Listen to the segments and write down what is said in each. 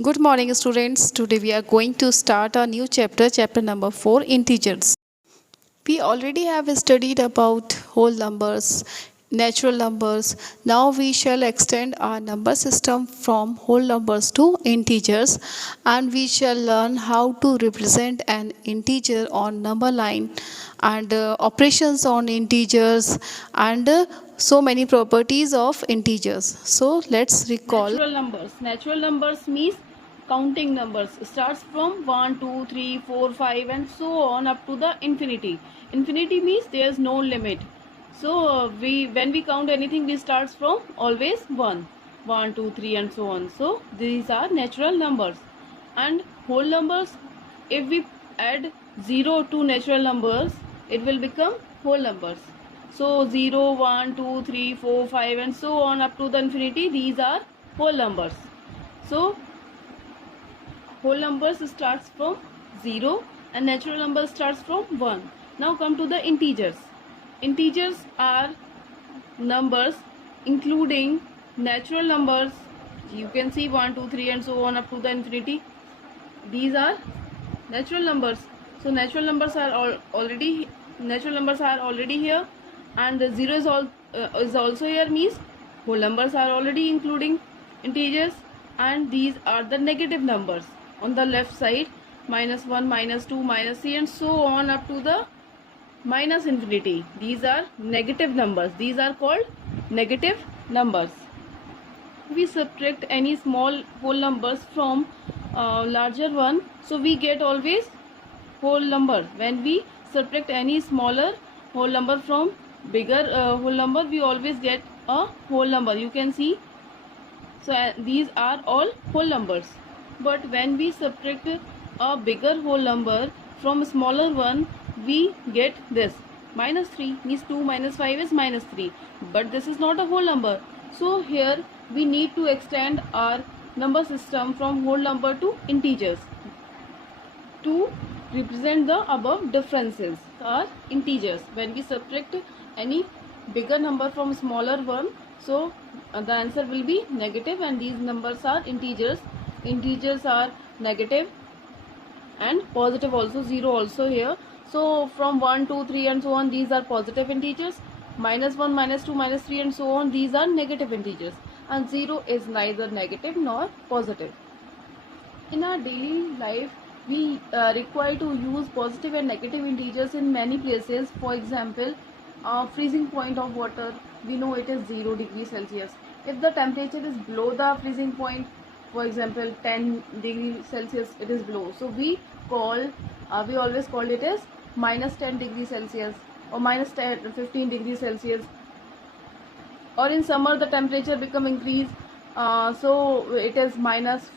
Good morning, students. Today we are going to start a new chapter, chapter number 4, integers. We already have studied about whole numbers, natural numbers. Now we shall extend our number system from whole numbers to integers, and we shall learn how to represent an integer on number line and operations on integers and so many properties of integers. So let's recall. Natural numbers. Natural numbers means counting numbers. Starts from 1, 2, 3, 4, 5 and so on up to the infinity. Infinity means there is no limit. So when we count anything, we starts from always 1. 1, 2, 3 and so on. So these are natural numbers. And whole numbers, if we add 0 to natural numbers, it will become whole numbers. So 0, 1, 2, 3, 4, 5 and so on up to the infinity, these are whole numbers. So whole numbers starts from 0 and natural numbers starts from 1. Now come to the integers. Integers are numbers including natural numbers. You can see 1, 2, 3 and so on up to the infinity. These are natural numbers. So natural numbers are already here, and the 0 is also here, means whole numbers are already including integers. And these are the negative numbers on the left side, -1, -2, -3 and so on up to the minus infinity. These are negative numbers. These are called negative numbers. We subtract any small whole numbers from larger one, so we get always whole number. When we subtract any smaller whole number from bigger whole number, we always get a whole number. You can see. So these are all whole numbers. But when we subtract a bigger whole number from a smaller one, we get this. -3 means 2 minus 5 is -3. But this is not a whole number. So here we need to extend our number system from whole number to integers to represent the above differences are integers. When we subtract any bigger number from smaller one, so the answer will be negative, and these numbers are integers. Integers are negative and positive also, 0 also here. So from 1, 2, 3 and so on, these are positive integers. -1, -2, -3 and so on, these are negative integers, and 0 is neither negative nor positive. In our daily life, we require to use positive and negative integers in many places. For example, freezing point of water, we know it is 0 degrees Celsius. If the temperature is below the freezing point, for example 10 degrees Celsius, it is below, so we always call it as -10 degrees Celsius or -15 degrees Celsius. Or in summer the temperature become increase, so it is minus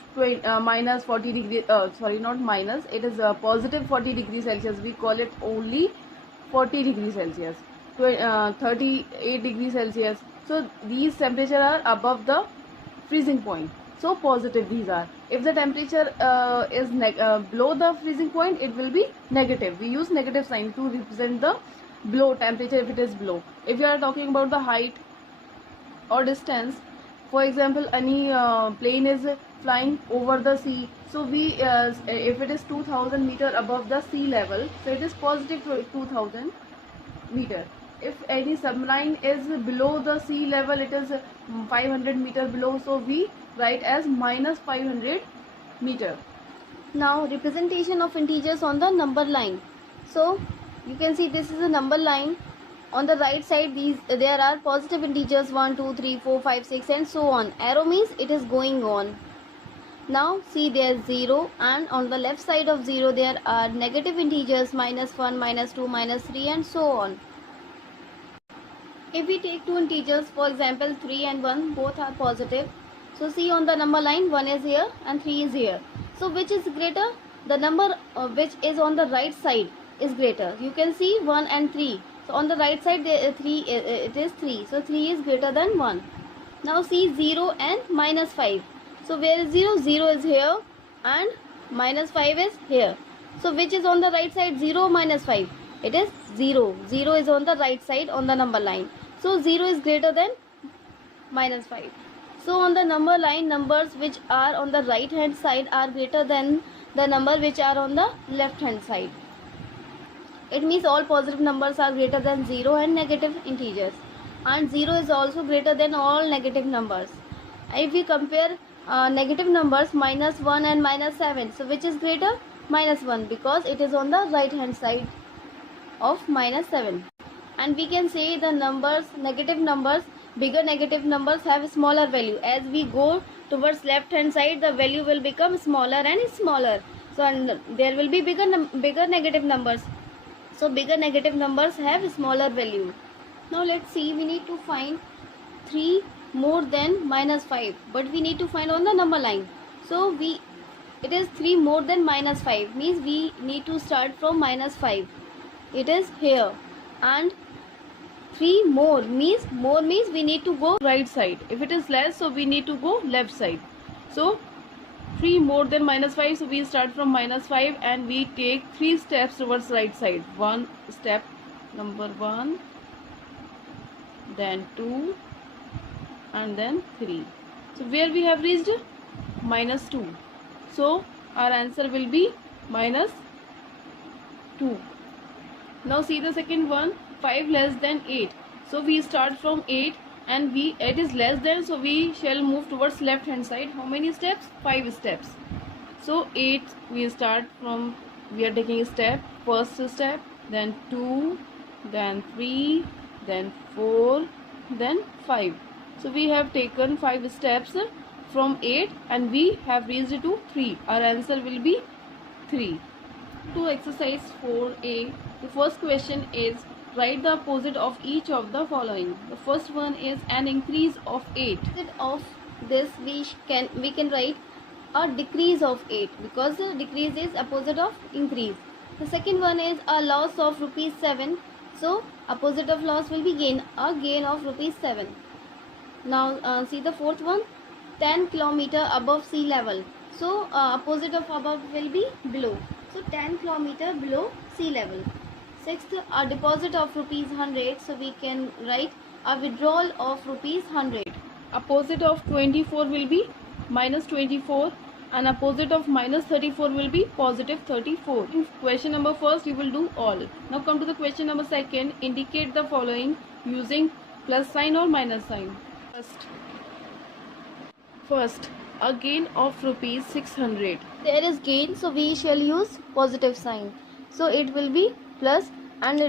40 degree, sorry, not minus, it is positive 40 degrees Celsius. We call it only 40 degrees Celsius, 38 degrees Celsius. So these temperature are above the freezing point, so positive these are. If the temperature is below the freezing point, it will be negative. We use negative sign to represent the below temperature if it is below. If you are talking about the height or distance, for example any plane is flying over the sea, so we if it is 2000 meter above the sea level, so it is positive 2000 meter. If any submarine is below the sea level, it is 500 meter below, so we write as -500 meter. Now representation of integers on the number line. So you can see this is a number line. On the right side, there are positive integers 1, 2, 3, 4, 5, 6 and so on. Arrow means it is going on. Now see, there is 0, and on the left side of 0 there are negative integers -1, -2, -3 and so on. If we take two integers, for example 3 and 1, both are positive. So see, on the number line 1 is here and 3 is here. So which is greater? The number which is on the right side is greater. You can see 1 and 3. So on the right side there it is 3. So 3 is greater than 1. Now see 0 and -5. So where is 0? 0 is here and -5 is here. So which is on the right side, 0 or -5? It is 0. 0 is on the right side on the number line. So 0 is greater than -5. So on the number line, numbers which are on the right hand side are greater than the number which are on the left hand side. It means all positive numbers are greater than 0 and negative integers, and 0 is also greater than all negative numbers. If we compare negative numbers -1 and -7, so which is greater? -1, because it is on the right hand side of -7. And we can say the numbers, negative numbers, bigger negative numbers have smaller value. As we go towards left hand side, the value will become smaller and smaller. So and there will be bigger negative numbers. So bigger negative numbers have smaller value. Now let's see, we need to find 3 more than -5, but we need to find on the number line. So it is 3 more than -5, means we need to start from -5. It is here, and 3 more means we need to go right side. If it is less, so we need to go left side. So 3 more than -5, so we start from -5 and we take 3 steps towards right side. One step, number 1, then 2, and then 3. So where we have reached? -2. So our answer will be -2. Now see the second one, 5 less than 8. So we start from 8 and it is less than, so we shall move towards left hand side. How many steps? 5 steps. So 8 we start from, we are taking a step, first step, then 2, then 3, then 4, then 5. So we have taken 5 steps from 8 and we have reached to 3. Our answer will be 3. To exercise 4a, the first question is write the opposite of each of the following. The first one is an increase of 8. Instead of this, we can write a decrease of 8, because the decrease is opposite of increase. The second one is a loss of rupees 7. So opposite of loss will be gain, a gain of rupees 7. Now see the fourth one, 10 kilometer above sea level. So opposite of above will be below. So 10 kilometer below sea level. Sixth, a deposit of rupees 100. So we can write a withdrawal of rupees 100. Opposite of 24 will be -24 and opposite of -34 will be +34. In question number first you will do all. Now come to the question number second. Indicate the following using plus sign or minus sign. First, a gain of rupees 600. There is gain, so we shall use positive sign. So it will be plus, and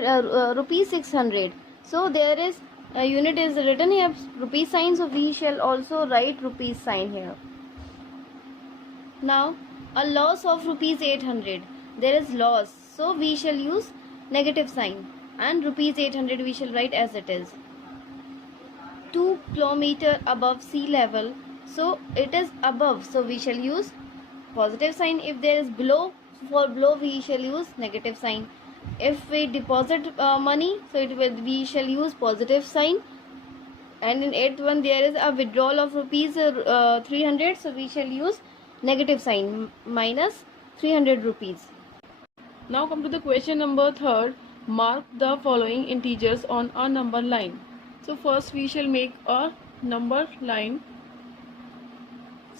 rupees 600. So there is a unit is written here rupees sign, so we shall also write rupees sign here. Now a loss of rupees 800. There is loss, so we shall use negative sign, and rupees 800 we shall write as it is. 2 kilometer above sea level, so it is above, so we shall use positive sign. If there is below, for below we shall use negative sign. If we deposit money, so we shall use positive sign. And in 8th one there is a withdrawal of rupees 300, so we shall use negative sign, minus 300 rupees. Now come to the question number third. Mark the following integers on a number line. So first we shall make a number line.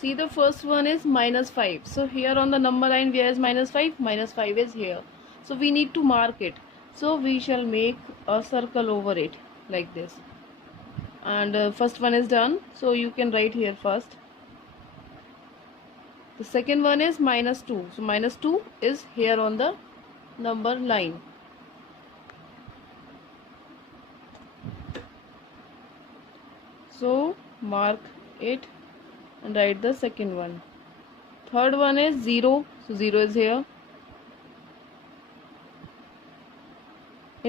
See, the first one is -5. So here on the number line where is -5? -5 is here. So we need to mark it. So we shall make a circle over it like this. And first one is done. So you can write here first. The second one is -2. So -2 is here on the number line. So mark it and write the second one. Third one is 0. So 0 is here.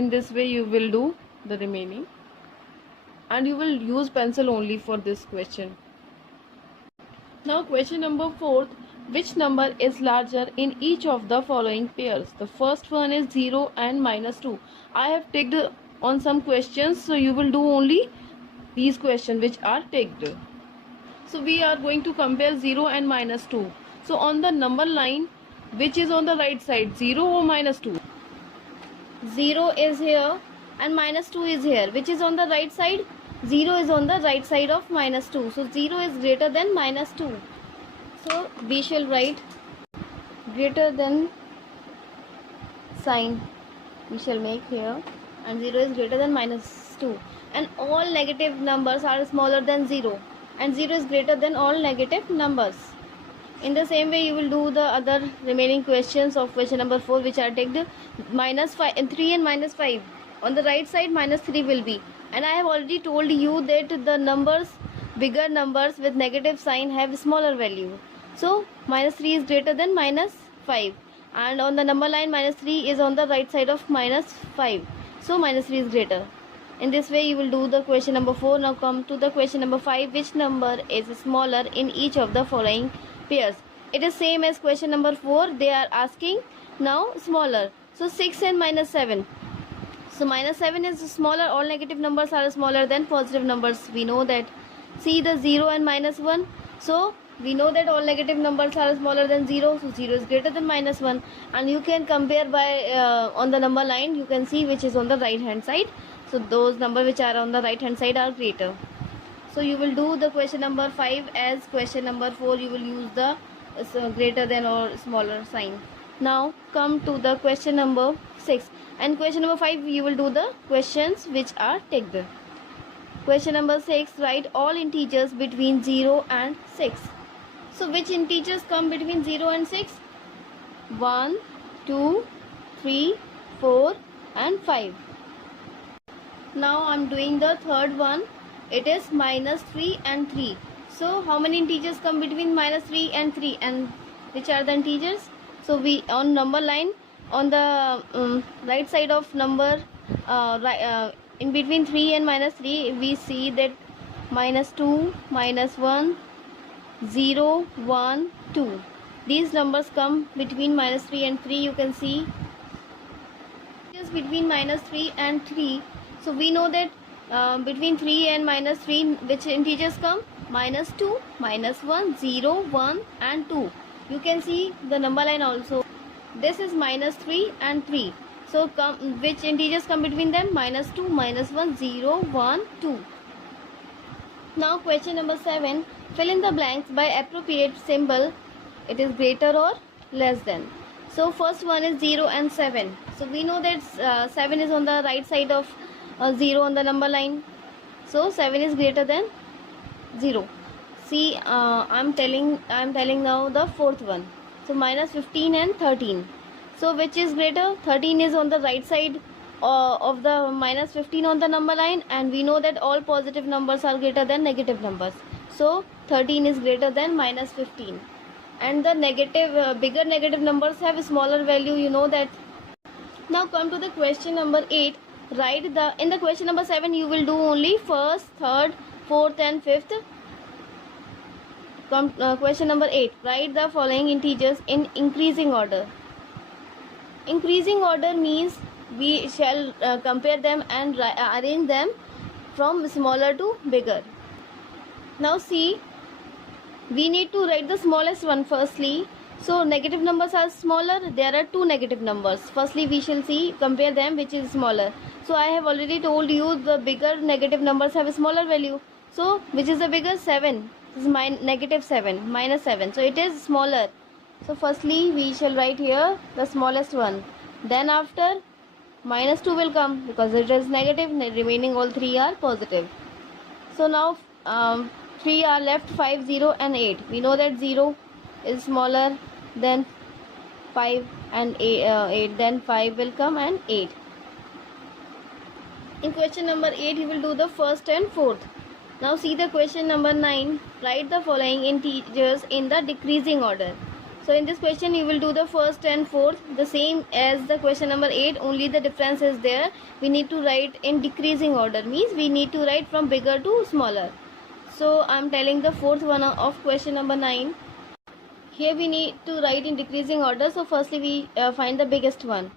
In this way you will do the remaining, and you will use pencil only for this question. Now question number 4. Which number is larger in each of the following pairs? The first one is 0 and -2. I have ticked on some questions, so you will do only these questions which are ticked. So we are going to compare 0 and -2. So on the number line, which is on the right side, 0 or -2? 0 is here and -2 is here. Which is on the right side? 0 is on the right side of minus 2. So 0 is greater than minus 2. So we shall write greater than sign we shall make here, and 0 is greater than minus 2, and all negative numbers are smaller than 0, and 0 is greater than all negative numbers. In the same way you will do the other remaining questions of question number 4, which are tagged minus 5 and 3 and minus 5. On the right side minus 3 will be, and I have already told you that the numbers, bigger numbers with negative sign, have smaller value. So minus 3 is greater than minus 5, and on the number line minus 3 is on the right side of minus 5, so minus 3 is greater. In this way you will do the question number 4. Now come to the question number 5. Which number is smaller in each of the following pairs? It is same as question number 4. They are asking now smaller. So 6 and minus 7. So minus 7 is smaller. All negative numbers are smaller than positive numbers. We know that. See the 0 and minus 1. So we know that all negative numbers are smaller than 0. So 0 is greater than minus 1. And you can compare by on the number line. You can see which is on the right hand side. So those numbers which are on the right hand side are greater. So you will do the question number 5 as question number 4. You will use the greater than or smaller sign. Now come to the question number 6. And question number 5 you will do the questions which are ticked. Question number 6. Write all integers between 0 and 6. So which integers come between 0 and 6? 1, 2, 3, 4 and 5. Now I am doing the third one. It is minus 3 and 3. So how many integers come between minus 3 and 3, and which are the integers? So we on number line on the right side of number in between 3 and minus 3 we see that minus 2, minus 1, 0, 1, 2. These numbers come between minus 3 and 3. You can see just between minus 3 and 3. So we know that between 3 and minus 3 which integers come? Minus 2, minus 1, 0, 1 and 2. You can see the number line also. This is minus 3 and 3. So which integers come between them? Minus 2, minus 1, 0, 1, 2. Now question number 7. Fill in the blanks by appropriate symbol. It is greater or less than. So first one is 0 and 7. So we know that 7 is on the right side of 0 on the number line. So 7 is greater than 0. See, I'm telling now the fourth one. So minus 15 and 13. So which is greater? 13 is on the right side of the minus 15 on the number line, and we know that all positive numbers are greater than negative numbers. So 13 is greater than minus 15. And the negative, bigger negative numbers have a smaller value. You know that. Now come to the question number 8. Write in the question number 7 you will do only first, third, fourth and fifth. Question number 8. Write the following integers in increasing order. Increasing order means we shall compare them and arrange them from smaller to bigger. Now see, we need to write the smallest one firstly. So negative numbers are smaller. There are two negative numbers. Firstly we shall see, compare them which is smaller. So I have already told you the bigger negative numbers have a smaller value. So which is the bigger? 7. This is negative 7, minus 7. So it is smaller. So firstly we shall write here the smallest one. Then after minus 2 will come because it is negative. Remaining all 3 are positive. So now 3 are left, 5, 0 and 8. We know that 0 is smaller than 5 and 8. Then 5 will come and 8. In question number 8 you will do the first and fourth. Now see the question number 9. Write the following integers in the decreasing order. So in this question you will do the first and fourth the same as the question number 8, only the difference is there. We need to write in decreasing order, means we need to write from bigger to smaller. So I am telling the fourth one of question number 9. Here we need to write in decreasing order. So firstly we find the biggest one.